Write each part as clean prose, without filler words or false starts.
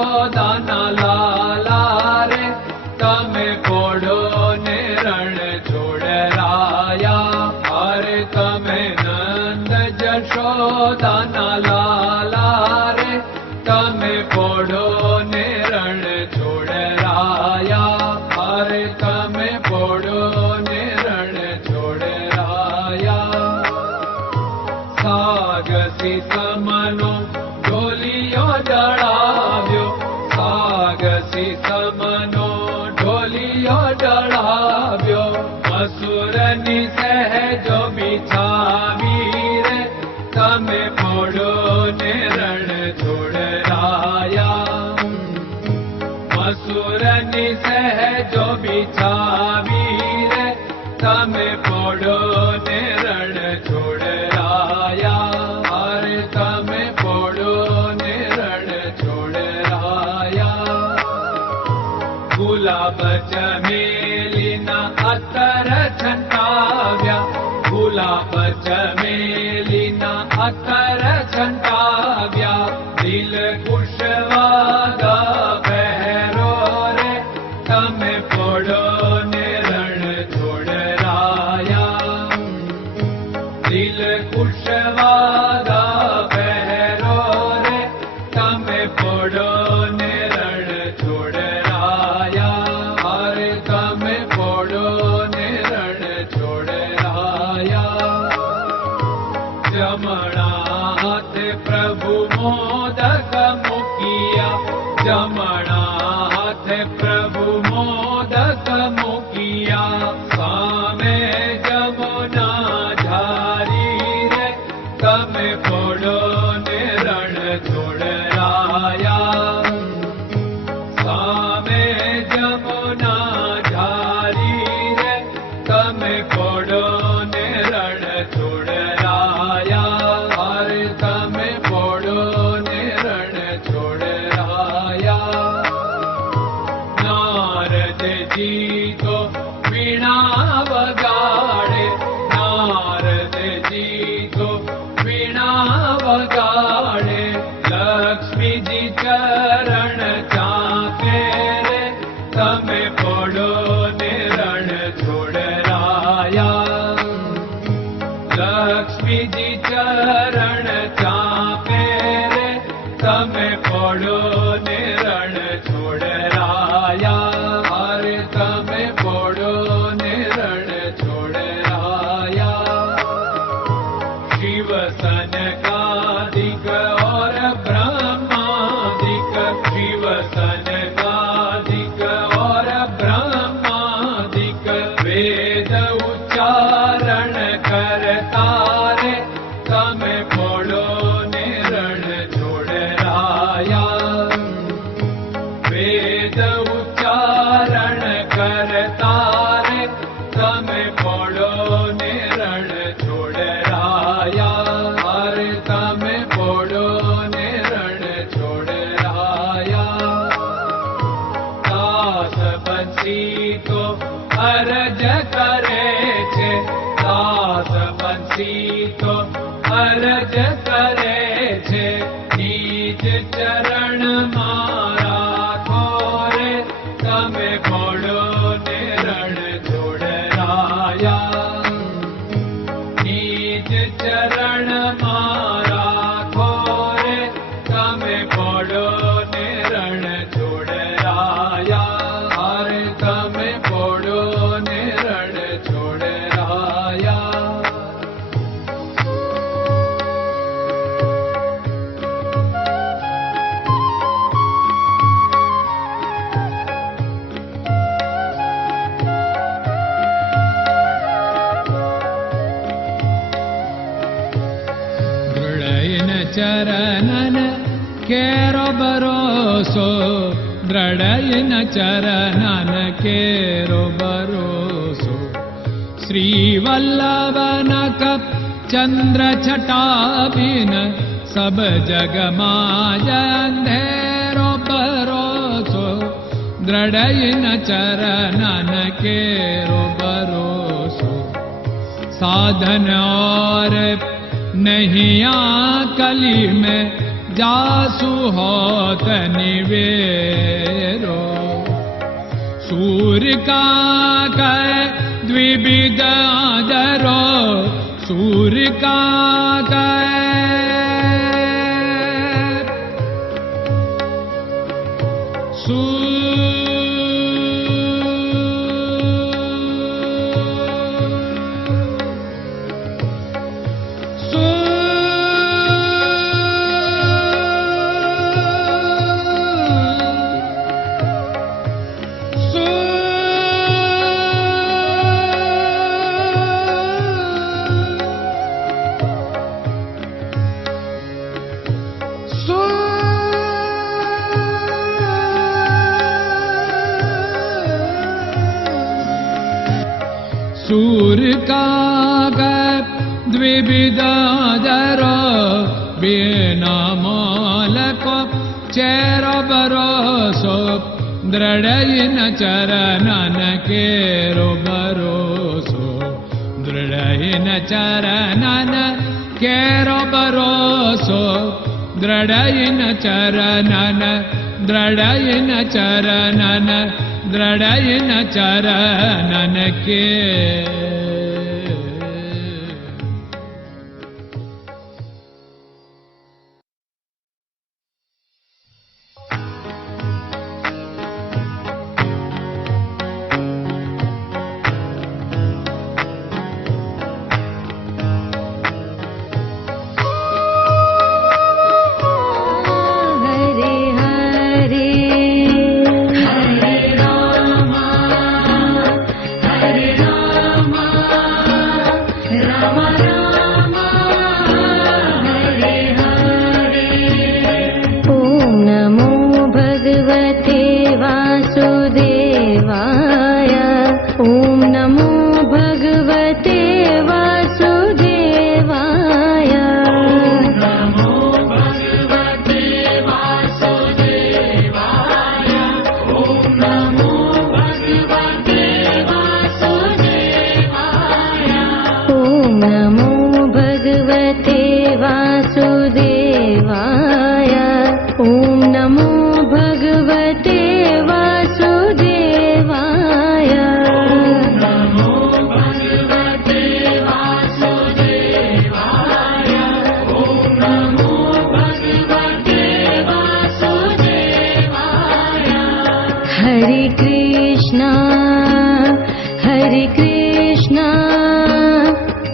જશોદાના લાલા રે તમે પોડો ને રણ છોડરાયા. અરે તમે નંદ જશોદાના લાલા રે તમે પોડો ને રણ છોડરાયા. અરે તમે પોડો ને રણ છોડરાયા. સાગસી સમનો ઢોલિયો ડળાવ્યો, સાગસી સમનો ઢોલિયો ડળાવ્યો. મસૂરની સહેજો બિછાવી રે તમે પોડો ને રણ છોડરાયા. મસૂરની સહેજો બિછાવી રે તમે પોડો ને રણ છોડરાયા. અરે તમે પોડો ને રણ છોડરાયા. ગુલાબ ચમેલીના અત્તર છંટાવ્યા, ગુલાબ ચમેલીના અત્તર છંટાવ્યા. દિલ કુશવાદા પહેરો રે તમે પોડો ને રણ છોડરાયા. દિલ કુશવાદા પહેરો રે તમે પોડો ને રણ છોડરાયા. અરે તમે પોડો ને રણ છોડરાયા. જમણા હાથે પ્રભુ મોદક મૂકિયા, જમણા હાથે પ્રભુ મોદક મૂકિયા. સામે જમુના ઝારી રે તમે પોડો ને રણ છોડરાયા. સામે જમુના ઝારી રે તમે પોડો ને રણ છોડરાયા. અરે તમે પોડો ને રણ છોડરાયા. નારદજી તો વીણા વગાડે, નારદજી તો વીણા વગાડે. લક્ષ્મીજી ચરણ ચાકે રે તમે પોડો ને રણ છોડરાયા. લક્ષ્મીજી ચરણ ચાપે રે તમે પોડો ને રણ છોડરાયા. અરે તમે પોડો ને રણ છોડરાયા. શિવ સનકાદિક और ब्रह्मादिक, शिव सनकादिक और ब्रह्मादिक. वेद उच्चारण करता रे તમે પોડો ને રણ છોડરાયા. વેદ ઉચ્ચારણ કરતા રે તમે પોડો ને રણ છોડરાયા. અરે તમે પોડો ને રણ છોડરાયા. દાસ બંસી તો અરજ કરે છે, દાસ બંસી તો અરજ કરે છે. નીચ ચરણ મારા ખોરે તમે પોડો ને રણ છોડરાયા. નીચ ચરણ મારા ખોરે તમે પોડો ને રણ છોડરાયા. અરે તમે પોડો ને રણ છોડરાયા. ચરણન કેરો ભરોસો, દ્રઢયન ચરણન કેરો ભરોસો. શ્રી વલ્લભન કપ ચંદ્ર છટાબિન સબ જગમાં અંધેરો ભરોસો. દ્રઢયન ચરણન કેરો ભરોસો. साधन और नहीं कली में जासु होत निवेरो। सूर्य का कै द्विविध आदरो, सूर्य का सूर्य का द्विविधादरो, बिना मोल को चेर भरोसो, दृढ़ चरणन केरो भरोसो, दृढ़ चरणन केरो भरोसो, दृढ़ चरणन, दृढ़ चरणन, दृढ़ चरणन के।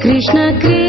Krishna Krishna